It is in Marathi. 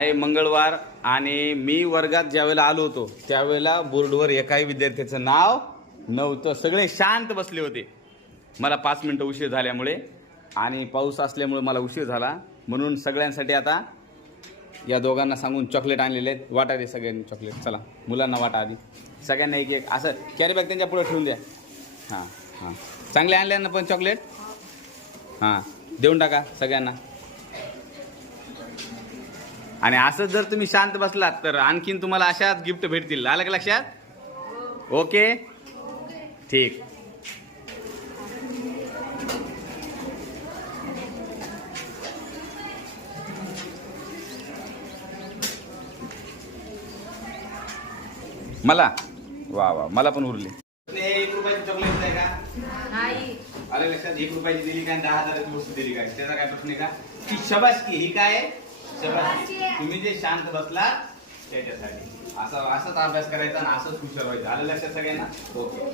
आहे मंगळवार आणि मी वर्गात ज्यावेळेला आलो होतो त्यावेळेला बोर्डवर एकाही विद्यार्थ्याचं नाव नव्हतं. सगळे शांत बसले होते. मला 5 मिनिटं उशीर झाल्यामुळे आणि पाऊस असल्यामुळे मला उशीर झाला, म्हणून सगळ्यांसाठी आता या दोघांना सांगून चॉकलेट आणलेले आहेत. वाटा दे सगळ्यांनी चॉकलेट. चला मुलांना वाटा आधी, सगळ्यांना एक एक असं कॅरी बॅग त्यांच्या पुढे ठेवून द्या. हां हां, चांगले आणले ना पण चॉकलेट. हां, देऊन टाका सगळ्यांना. आणि असंच जर तुम्ही शांत बसलात तर आणखीन तुम्हाला अशाच गिफ्ट भेटतील. आलं का लक्षात? ओके, ठीक. मला वा वा, मला पण उरले. 1 रुपयाची चॉकलेट आहे का? नाही. आलं लक्षात? 1 रुपयाची दिली काय, 10,000ची वस्तू दिली काय, त्याचा काय प्रश्न आहे का? की शबासकी. ही काय आहे? शबासकी. तुम्ही जे शांत बसला त्याच्यासाठी. असंच अभ्यास करायचा आणि असंच हुशार व्हायचं. आलं लक्षात सगळ्यांना? ओके.